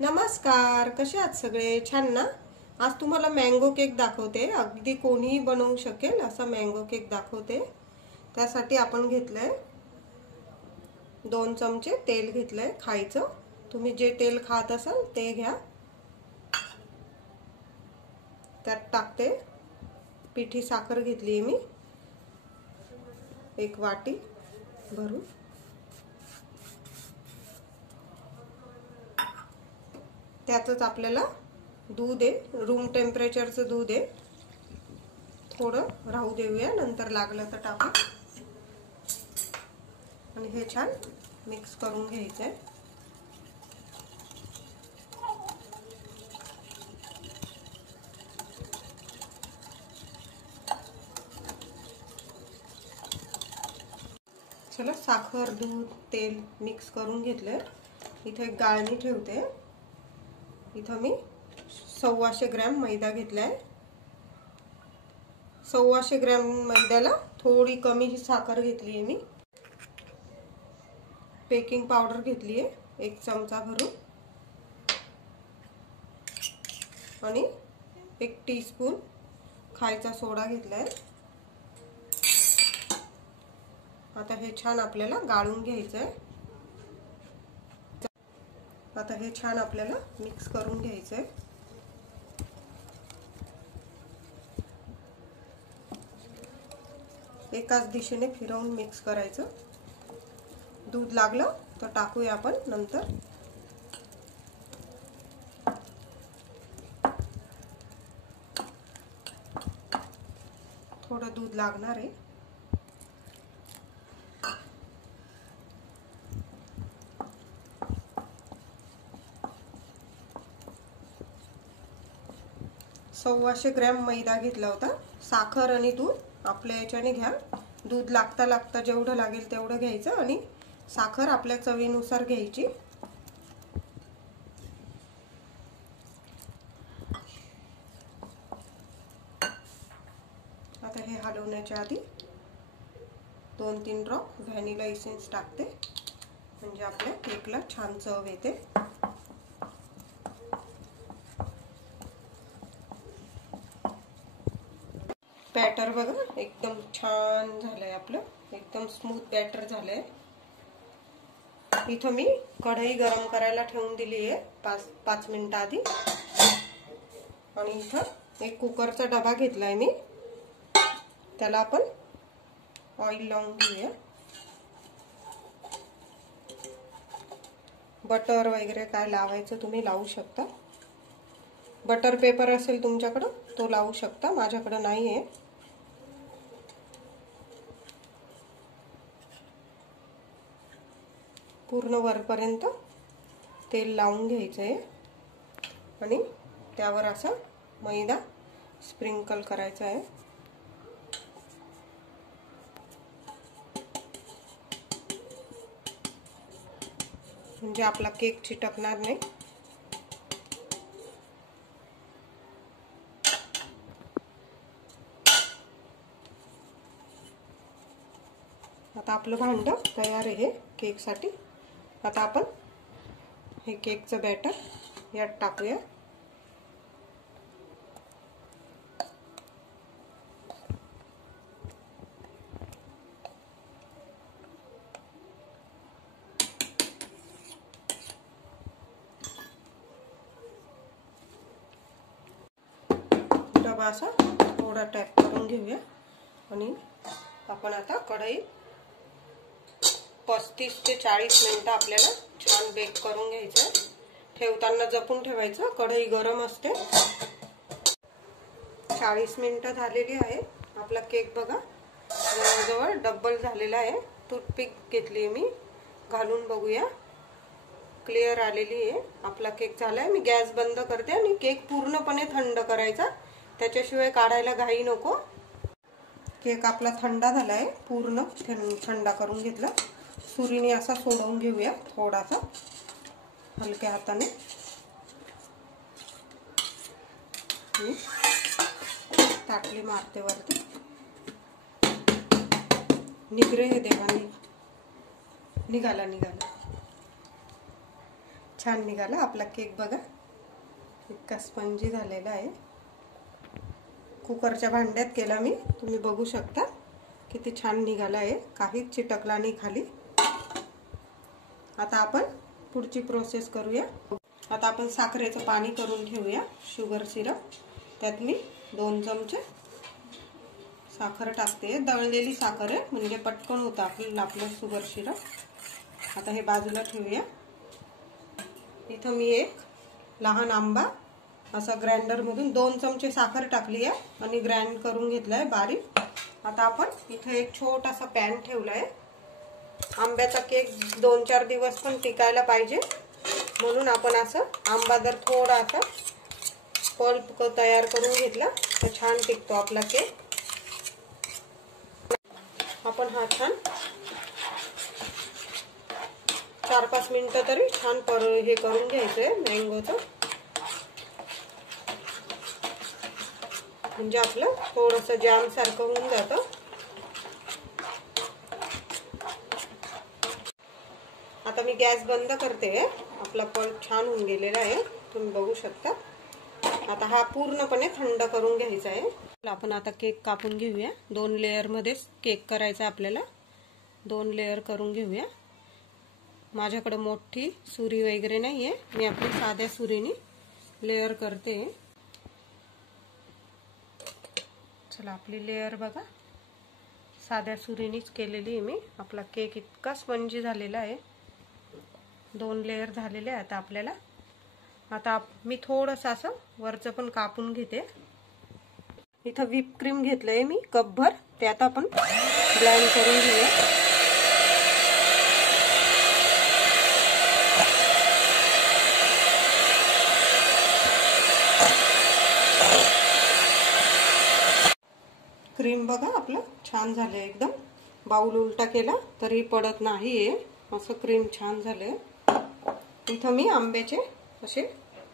नमस्कार, कसे आहात सगळे? छान ना? आज तुम्हाला मँगो केक दाखवते. अगदी कोणीही बनवू शकेल असा मँगो केक दाखवते. त्यासाठी आपण घेतलंय 2 चमचे तेल घेतलंय खायचं. तुम्ही जे तेल खात असाल ते घ्या. त्यात टाकते पिठी साखर घेतली मी 1 वाटी भरून. त्यातच आपल्याला दूध आहे, रूम टेम्परेचरचं दूध आहे. थोडं राहू देऊया, नंतर लागलं तर टाकू. आणि हे छान मिक्स करून घ्यायचंय. चला, साखर, दूध, तेल मिक्स करून घेतलंय. इथे एक गाळणी ठेवते. इथं मी 125 ग्रॅम मैदा घेतलाय. 125 ग्रॅम मैद्याला थोडी कमी साखर घेतली आहे मी. बेकिंग पावडर घेतली आहे 1 चमचा भरून. आणि 1 टीस्पून खायचा सोडा घेतलाय. आता हे छान आपल्याला गाळून घ्यायचंय. आता हे छान आपल्याला मिक्स करून घ्यायचंय. एकाच दिशेने फिरवून मिक्स करायचं. दूध लागलं तर टाकूया आपण नंतर. थोडं दूध लागणार आहे. सव्वाशे ग्रॅम मैदा घेतला होता. साखर आणि दूध आपल्या याच्याने घ्या. दूध लागता लागता जेवढं लागेल तेवढं घ्यायचं आणि साखर आपल्या चवीनुसार घ्यायची. आता हे हलवण्याच्या आधी 2-3 ड्रॉप व्हॅनिला इसेन्स टाकते, म्हणजे आपल्या केकला छान चव येते. बॅटर बघा एकदम छान झालंय आपलं. एकदम स्मूथ बॅटर झालंय. इथं मी कढई गरम करायला ठेवून दिली आहे 5 मिनिटं आधी. आणि इथं एक कुकरचा डबा घेतलाय मी. त्याला आपण ऑइल लावून घेऊया. बटर वगैरे काय लावायचं तुम्ही लावू शकता. बटर पेपर असेल तुमच्याकडं तो लावू शकता, माझ्याकडं नाही आहे. पूर्ण वरपर्यंत तेल लावून घ्यायचं आहे आणि त्यावर असा मैदा स्प्रिंकल करायचा आहे. म्हणजे आपला केक चिटकणार नाही. आता आपलं भांड तयार आहे केकसाठी. आता आपण हे केकचं बॅटर यात टाकूया. डबा असा थोडा टॅप करून घेऊया आणि आपण आता कढई 35 ते 40 मिनिटं आपल्याला छान बेक करून घ्यायचं. ठेवताना जपून ठेवायचं, कढई गरम असते. 40 मिनिटं झालेली आहे. आपला केक बघा जवळजवळ डबल झालेला आहे. टूथपिक घेतली मी, घालून बघूया. क्लिअर आलेली आहे. आपला केक झालाय. मी गॅस बंद करते आणि केक पूर्णपणे थंड करायचा, त्याच्याशिवाय काढायला घाई नको. केक आपला थंड झालाय, पूर्ण थंडा करून घेतला. सुरीने असा सोडवून घेऊया थोडासा हलक्या हाताने. ताटली मारते वरती. निघरे हे देवा, निघाला. छान निघाला आपला केक बघा, इतका स्पंजी झालेला आहे। कुकरच्या भांड्यात केला मी, तुम्ही बघू शकता किती छान निघाला आहे, काहीच चिटकला नाही खाली। आता आपण पुढची प्रोसेस करूया। आता आपण साखरेचं पाणी करून ठेवूया, शुगर सिरप। त्यात मी 2 चमचे साखर टाकते, दळलेली साखर आहे म्हणजे पटकन होतं आपलं शुगर सिरप। आता हे बाजूला ठेवूया। इथं मी एक लहान आंबा असा ग्राइंडर मधून 2 चमचे साखर टाकली आहे आणि ग्राइंड करून घेतलाय बारीक। आता आपण इथे एक छोटासा पॅन ठेवलाय। आंब्याचा केक 2-4 दिवस पण टिकायला पाहिजे, म्हणून आपण असं आंबा जर थोडा असा पल्प तयार करून घेतला तर छान टिकतो आपला केक। आपण हा छान 4-5 मिनिटं तरी छान हे करून घ्यायचंय मँगोचं, म्हणजे आपलं थोडंसं जॅम सारखं होऊन जातं। आता मी गॅस बंद करते। आपला पल्प छान होऊन गेलेला आहे, तुम्ही बघू शकता। आता हा पूर्णपणे थंड करून घ्यायचा आहे। आपण आता केक कापून घेऊया। 2 लेयर मध्ये केक करायचा आपल्याला, 2 लेयर करून घेऊया। माझ्याकडे मोठी सुरी वगैरे नाहीये, मी आपली साध्या सुरीने लेयर करते। चला आपली लेयर बघा, साध्या सुरीनेच केलेली आहे मी। आपला केक इतका स्पंजी झालेला आहे, 2 लेयर झालेले आहेत आपल्याला। आता मी थोडंसं असं वरचं पण कापून घेते। इथं व्हिप क्रीम घेतलंय मी कपभर, ते आता आपण ब्लेंड करून घेऊया। क्रीम बघा आपलं छान झालंय एकदम, बाउल उलटा केला तरी पडत नाहीये, असं क्रीम छान झालंय। इथं मी आंब्याचे असे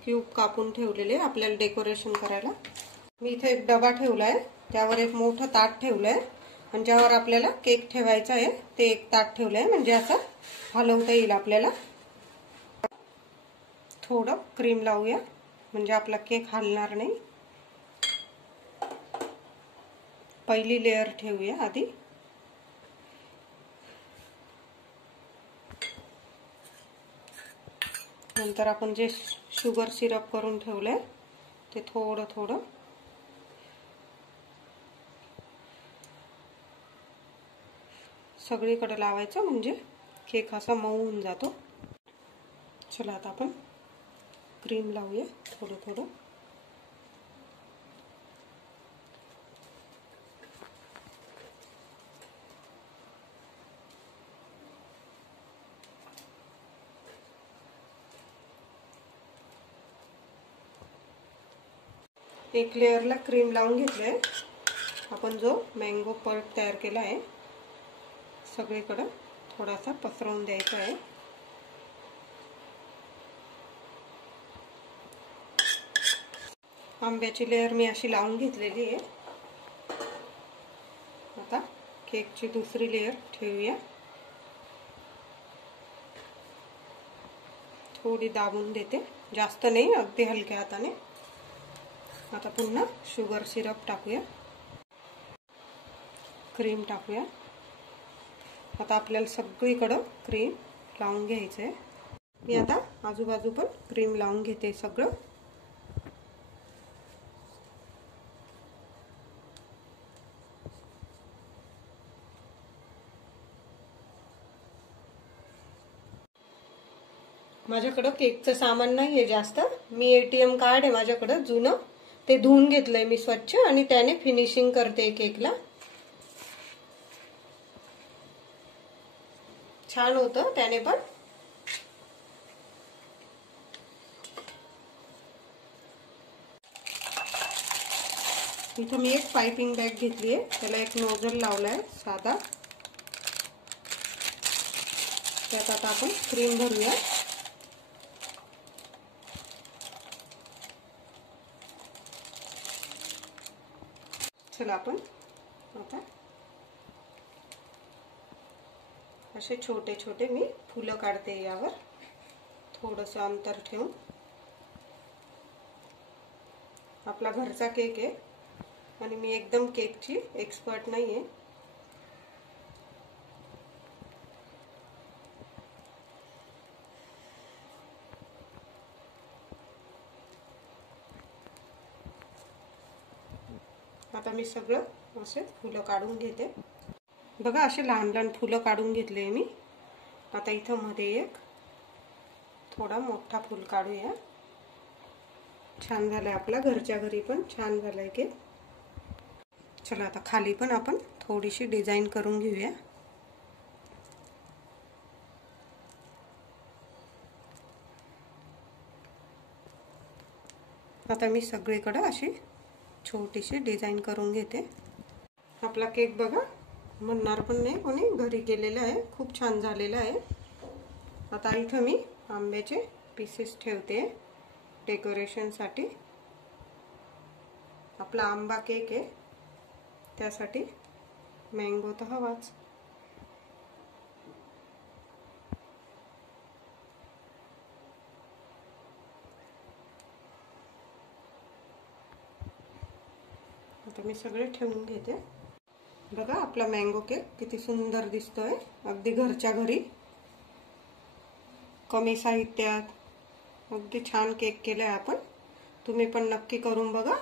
क्यूब कापून ठेवलेले आपल्याला डेकोरेशन करायला। मी इथे एक डबा ठेवलाय, त्यावर एक मोठं ताट ठेवलंय आणि ज्यावर आपल्याला केक ठेवायचा आहे ते एक ताट ठेवलंय, म्हणजे असं हलवता येईल आपल्याला। थोडं क्रीम लावूया म्हणजे आपला केक हलणार नाही। पहिली लेयर ठेवूया आधी, नंतर आपण जे शुगर सिरप करून ठेवलंय ते थोडं थोडं सगळीकडे लावायचं, म्हणजे केक असा मऊ होऊन जातो। चला आता आपण क्रीम लावूया थोडं थोडं। एक लेयरला क्रीम लावून घेतलंय। आपण जो मँगो पल्प तयार केला आहे सगळीकडे थोडासा पसरवून द्यायचा आहे। आंब्याची लेयर मी अशी लावून घेतलेली आहे। आता केकची दुसरी लेयर ठेवूया, थोडी दाबून देते, जास्त नाही, अगदी हलक्या हाताने। आता पुन्हा शुगर सिरप टाकूया, क्रीम टाकूया। आता आपल्याला सगळीकडे क्रीम लावून घ्यायचं आहे। मी आता आजूबाजू पण क्रीम लावून घेते सगळं। माझ्याकडे केकचं सामान नाहीये जास्त, मी ATM कार्ड आहे माझ्याकडे जुनं, ते धुवून घेतलंय मी स्वच्छ आणि त्याने फिनिशिंग करते केकला। छान होतं त्याने पण। इथं मी एक पाइपिंग बॅग घेतली आहे, त्याला एक नोझल लावलाय साधा, त्यात आता आपण क्रीम भरूया। चला आपण आता असे छोटे छोटे मी फुलं काढते यावर, थोडंसं अंतर ठेवून. आपला घरचा केक आहे आणि मी एकदम केकची एक्सपर्ट नाही आहे. आता मी सगळं असे फुलं काढून घेते. बघा असे लहान लहान फुलं काढून घेतले मी. आता इथं मध्ये एक थोडा मोठा फूल काढूया. छान झालाय आपला घरच्या घरी पण छान झालाय केक. चला आता खाली पण आपण थोडीशी डिझाईन करून घेऊया. आता मी सगळीकडे अशी छोटीशी डिझाईन करून घेते. आपला केक बघा म्हणणार पण नाही कोणी, घरी केलेला आहे, खूप छान झालेला आहे. आता इथं मी आंब्याचे पीसेस ठेवते डेकोरेशनसाठी. आपला आंबा केक आहे त्यासाठी मँगो तर हवाच. आता मी सगळे ठेवून घेते. बघा आपला मँगो केक किती सुंदर दिसतोय, अगदी घरच्या घरी, कमी साहित्यात अगदी छान केक केलाय आपण. तुम्ही पण नक्की करून बघा.